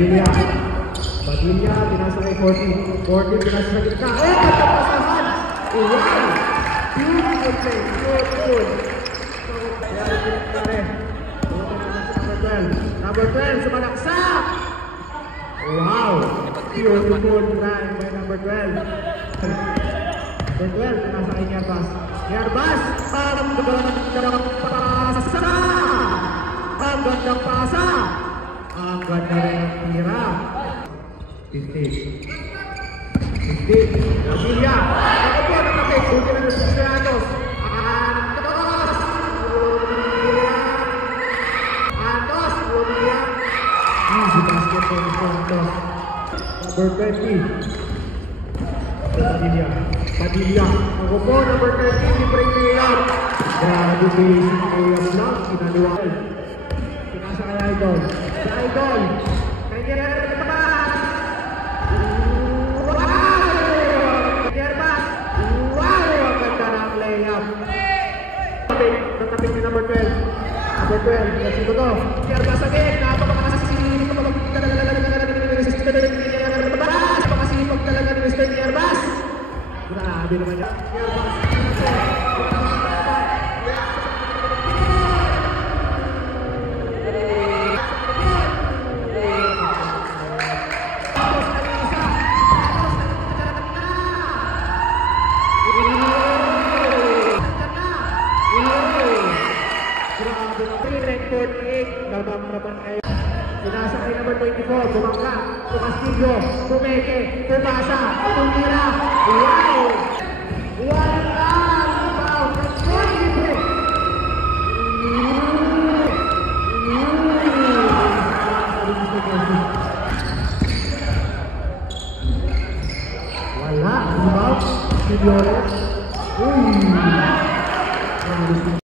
Padilla. Padilla, pinasa kay 40. 40, pinasa sa gitna. Oh, katapasahan! Wow! Beautiful play. Beautiful. Kaya pinagkari. Buti naman si number 12. Number 12, sumalaksak! Wow! Beautiful try by number 12. Number 12, pinasa kay Yerbas. Yerbas! Ang gandang pasa! Ang gandang pasa! Ang ganda rin ang tira. 50. 50. Padilla. Ako po, nakapit. Buti na sa Seratos. Antos! Antos! Padilla. Easy basket for Antos. Number 20. Padilla. Padilla. Ako po, number 30. Libreng layup. Grabe basic layup lang. Kinaliwal. Pinasa kay Idol. Si Idol. Kaya niya na nagtapas. Wow! Yerbas. Wow! Ang ganda ng layup. Natapik ni number 12. Number 12. Kasi ko to. Yerbas again. Napakasisipag talaga ni Mr. Yerbas. Grabe naman yan. Yerbas. Pinasa kay number 24, bumangka, Castillo, Pumeke, pumasa, tumira, wow! Walang rebound, libre! Wala, rebound, Silores,